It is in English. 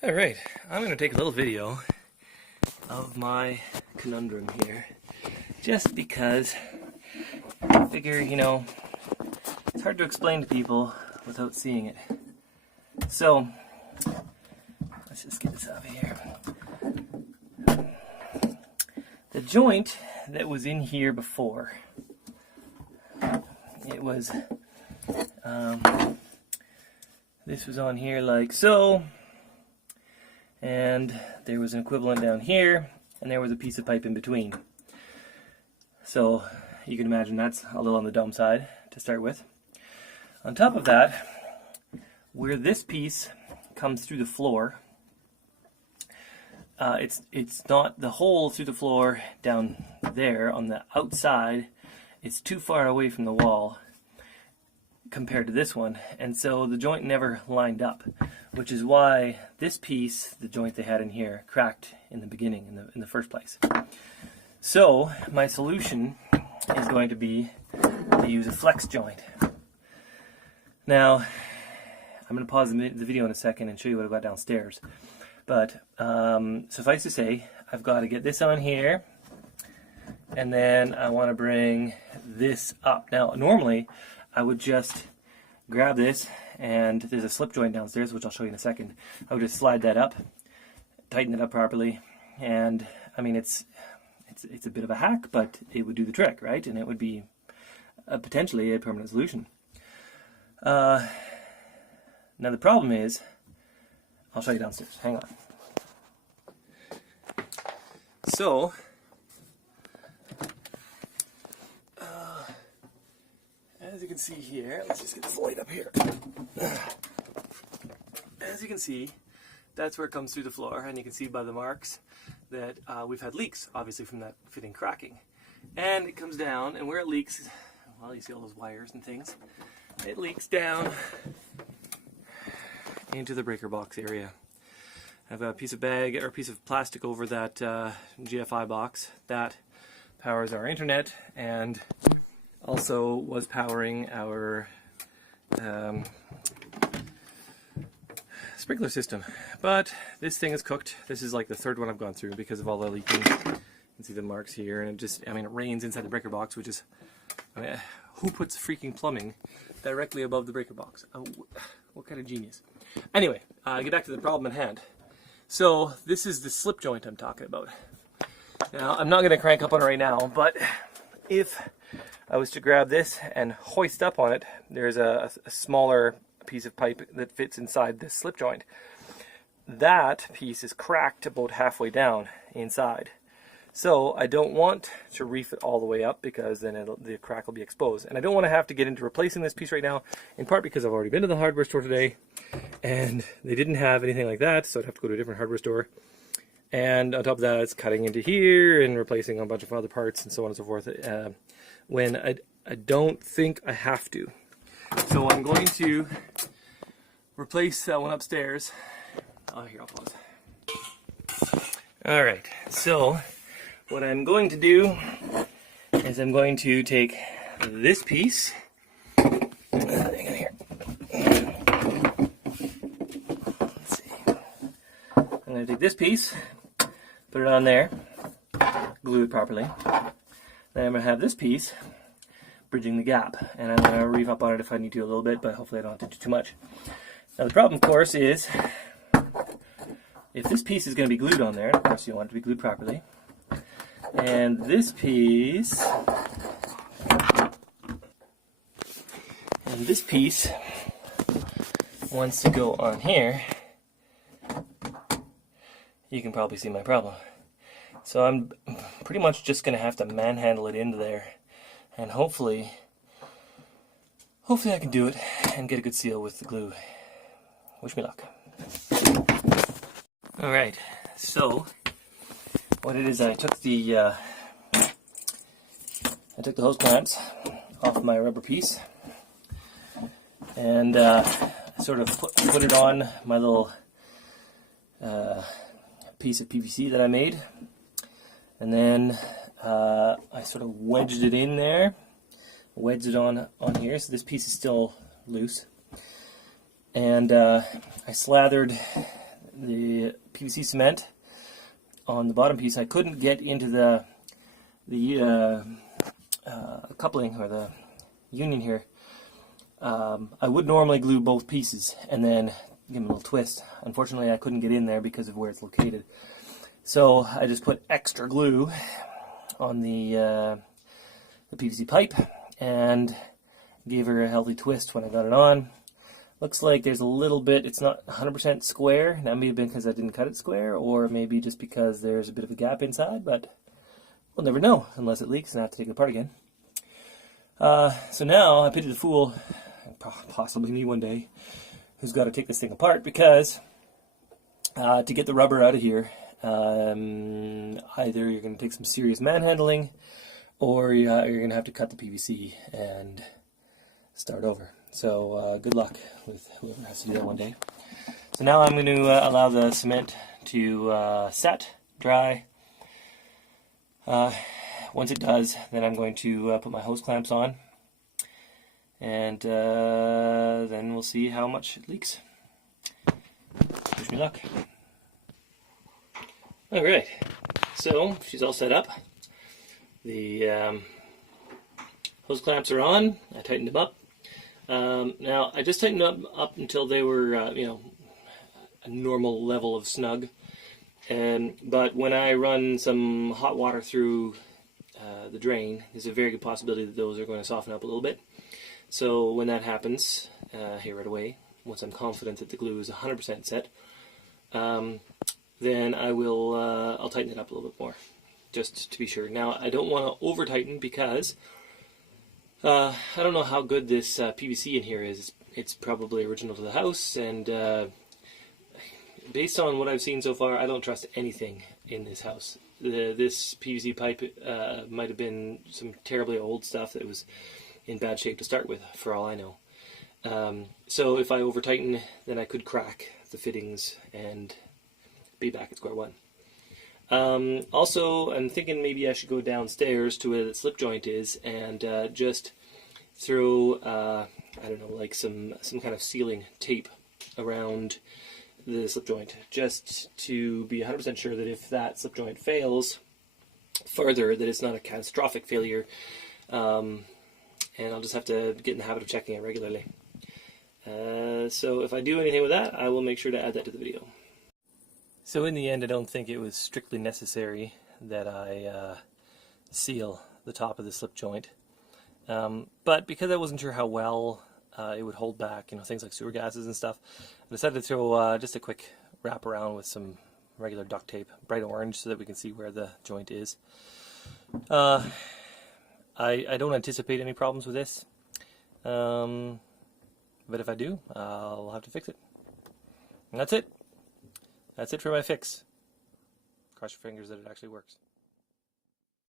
Alright, I'm going to take a little video of my conundrum here, just because I figure, it's hard to explain to people without seeing it. So, let's just get this out of here. The joint that was in here before, it was, this was on here like so, and there was an equivalent down here, and there was a piece of pipe in between. So you can imagine that's a little on the dumb side to start with. On top of that, where this piece comes through the floor, it's not the hole through the floor down there on the outside. It's too far away from the wall compared to this one, and so the joint never lined up, which is why this piece, the joint they had in here, cracked in the beginning, in the first place. So my solution is going to be to use a flex joint. Now I'm going to pause the video in a second and show you what I've got downstairs, but suffice to say, I've got to get this on here, and then I want to bring this up. Now normally I would just grab this, and there's a slip joint downstairs, which I'll show you in a second. I would just slide that up, tighten it up properly, and I mean it's a bit of a hack, but it would do the trick, right? And it would be potentially a permanent solution. Now the problem is, I'll show you downstairs. Hang on. So, as you can see here, let's just get this light up here. As you can see, that's where it comes through the floor, and you can see by the marks that we've had leaks, obviously, from that fitting cracking. And it comes down, and where it leaks, well, you see all those wires and things, it leaks down into the breaker box area. I've got a piece of bag, or a piece of plastic over that GFI box that powers our internet, and also was powering our sprinkler system. But this thing is cooked. This is like the third one I've gone through because of all the leaking. You can see the marks here, and it rains inside the breaker box, which is, who puts freaking plumbing directly above the breaker box? What kind of genius? Anyway, get back to the problem at hand. So this is the slip joint I'm talking about. Now, I'm not going to crank up on it right now, but if I was to grab this and hoist up on it, there's a smaller piece of pipe that fits inside this slip joint. That piece is cracked about halfway down inside. So I don't want to reef it all the way up, because then the crack will be exposed. And I don't want to have to get into replacing this piece right now, in part because I've already been to the hardware store today, and they didn't have anything like that, so I'd have to go to a different hardware store. And on top of that, it's cutting into here and replacing a bunch of other parts and so on and so forth, when I don't think I have to. So I'm going to replace that one upstairs. Oh, here, I'll pause. Alright, so what I'm going to do is I'm going to take this piece. Hang on here. Let's see. I'm going to take this piece, put it on there, glue it properly. Then I'm going to have this piece bridging the gap, and I'm going to reef up on it if I need to a little bit, but hopefully I don't have to do too much. Now the problem, of course, is if this piece is going to be glued on there, and of course you want it to be glued properly, and this piece wants to go on here, you can probably see my problem. So I'm pretty much just going to have to manhandle it into there, and hopefully I can do it and get a good seal with the glue. Wish me luck. Alright, so what it is, I took the hose clamps off my rubber piece, and sort of put it on my little piece of PVC that I made, and then I sort of wedged it in there, wedged it on here, so this piece is still loose, and I slathered the PVC cement on the bottom piece. I couldn't get into the coupling or the union here. I would normally glue both pieces and then give them a little twist. Unfortunately, I couldn't get in there because of where it's located. So I just put extra glue on the PVC pipe and gave her a healthy twist when I got it on. Looks like there's a little bit, it's not 100% square. That may have been because I didn't cut it square, or maybe just because there's a bit of a gap inside, but we'll never know unless it leaks and I have to take it apart again. So now I pity the fool, possibly me one day, who's got to take this thing apart, because to get the rubber out of here, either you're going to take some serious manhandling, or you're going to have to cut the PVC and start over. So good luck with whoever has to do that one day. So now I'm going to allow the cement to set, dry. Once it does, then I'm going to put my hose clamps on, and then we'll see how much it leaks. Wish me luck. Alright, so she's all set up. The hose clamps are on. I tightened them up. Now, I just tightened them up until they were, a normal level of snug. But when I run some hot water through the drain, there's a very good possibility that those are going to soften up a little bit. So when that happens, here right away, once I'm confident that the glue is 100% set, then I'll tighten it up a little bit more, just to be sure. Now, I don't want to over tighten because I don't know how good this PVC in here is. It's probably original to the house, and based on what I've seen so far, I don't trust anything in this house. This PVC pipe might have been some terribly old stuff that was in bad shape to start with, for all I know. So if I over tighten, then I could crack the fittings and be back at square one. Also, I'm thinking maybe I should go downstairs to where the slip joint is and just throw, I don't know, like some kind of sealing tape around the slip joint, just to be 100% sure that if that slip joint fails further, that it's not a catastrophic failure, and I'll just have to get in the habit of checking it regularly. So if I do anything with that, I will make sure to add that to the video. So in the end, I don't think it was strictly necessary that I seal the top of the slip joint, but because I wasn't sure how well it would hold back, things like sewer gases and stuff, I decided to throw just a quick wrap around with some regular duct tape, bright orange, so that we can see where the joint is. I don't anticipate any problems with this, but if I do, I'll have to fix it. And that's it. That's it for my fix. Cross your fingers that it actually works.